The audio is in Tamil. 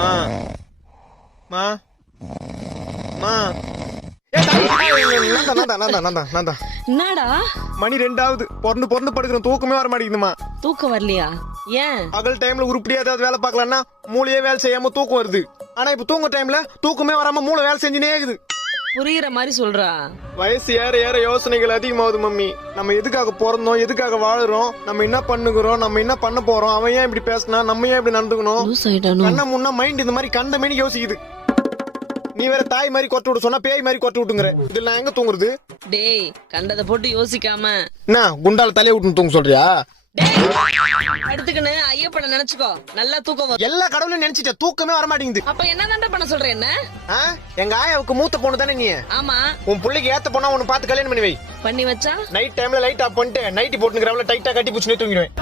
மா மா மா என்னடா மணி 2 பொறந்து படுக்கிறோம், தூக்கமே வர மாட்டேங்குதுமா. தூக்கம் வரலையா? ஏன்? பகல் டைம்ல உருப்படியா ஏதாவது வேலை பார்க்கலாம்னா மூளையே வேலை செய்யாம தூக்கம் வருது. ஆனா இப்ப தூங்க டைம்ல தூக்கமே வராம மூளை வேலை செஞ்சுனே இருக்குது. புரியுற மாதிரி சொல்றா. வயசு ஏற ஏற யோசனைகள் அதிகமாகுது மம்மி. நம்ம எதுக்காக பிறந்தோம், எதுக்காக வாழுறோம், நம்ம என்ன பண்ணுகிறோம், நம்ம என்ன பண்ண போறோம், அவன் ஏன் இப்படி பேசினா, நம்ம ஏன் இப்படி நடந்துக்கணும், கண்ண முன்ன மைண்ட் இந்த மாதிரி கண்ட மணி யோசிக்குது. நீ வேற தாய் மாதிரி கொட்ட விட்டு சொன்னா பேய் மாதிரி கொட்ட விட்டுங்கிற. இதுல நான் எங்க தூங்குறது? டேய், கண்டதை போட்டு யோசிக்காம என்ன குண்டால தலைய விட்டு தூங்க சொல்றியா? அடுத்துக்குன்னு ஐயப்பன நினைச்சுக்கோ, நல்லா தூக்கம் வரும். எல்லா கடவுளையும் நினைச்சிட்ட, தூக்கமே வர மாட்டேங்குது. அப்ப என்ன பண்ண சொல்ற? என்ன எங்க ஆயாவுக்கு மூத்த பொண்ணு தானே நீ? ஆமா. உன் பிள்ளைக்கு ஏத்த பொண்ணா உன்னை பார்த்து கல்யாணம் பண்ணி வை. பண்ணி வச்சா நைட் டைம்ல லைட் ஆஃப் பண்ணிட்டு நைட்டி போட்டுங்கிறவள டைட்டா கட்டி புடிச்சுனே தூங்கிடுவேன்.